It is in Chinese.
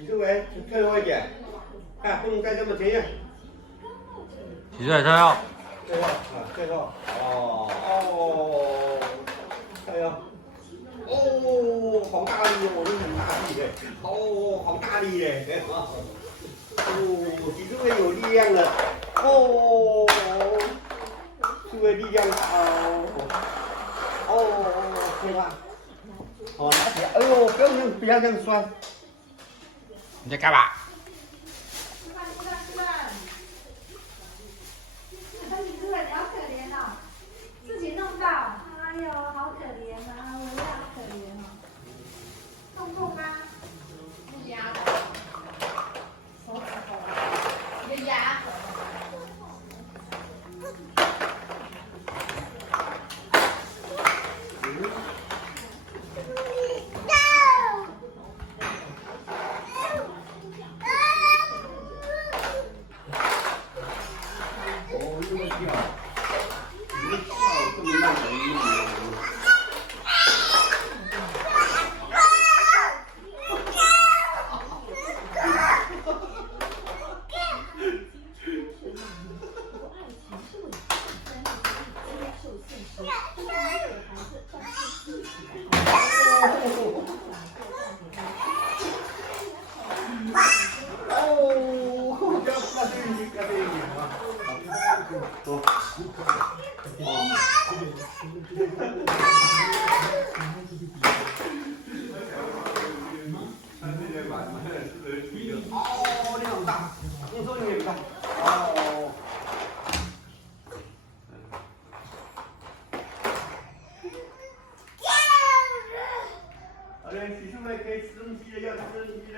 体重为退后一点，看不能再这么停。体重退后。退后啊，退后。退后。哦，好大力哦，这很大力耶！哦，好大力耶！哦，体重位有力量了。哦，是位力量大可以吧？好，拿起来。哎呦，不要这样摔。你在干嘛？吃饭。你这个你好可怜哦，自己弄到，哎呦，好可怜啊，我也好可怜哦。痛吗？是压的，手指头，你的牙。你很大，你说你很大。哦。好嘞，洗漱了可以吃东西了，要吃东西了。